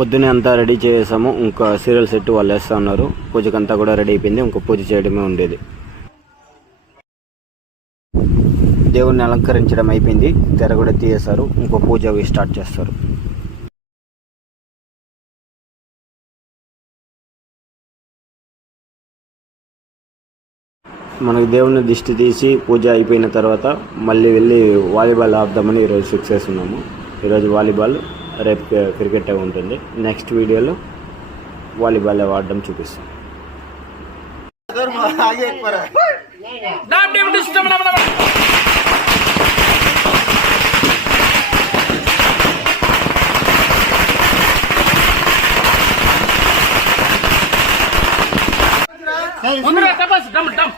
పొద్దునే అంతా రెడీ చేసాము. ఇంకా సీరియల్ సెట్ వాళ్ళు వేస్తూ ఉన్నారు. పూజకంతా కూడా రెడీ అయిపోయింది. ఇంకా పూజ చేయడమే ఉండేది. దేవుణ్ణి అలంకరించడం అయిపోయింది. తెర కూడా తీయేశారు. ఇంకో పూజ స్టార్ట్ చేస్తారు. మనకి దేవుణ్ణి దిష్టి తీసి పూజ అయిపోయిన తర్వాత మళ్ళీ వెళ్ళి వాలీబాల్ ఆడదామని ఈరోజు ఫిక్స్ చేస్తున్నాము. ఈరోజు వాలీబాల్, రేపు క్రికెట్ ఉంటుంది. నెక్స్ట్ వీడియోలో వాలీబాల్ ఆడడం చూపిస్తాం. ముందుగా తపస్ డమ్ డమ్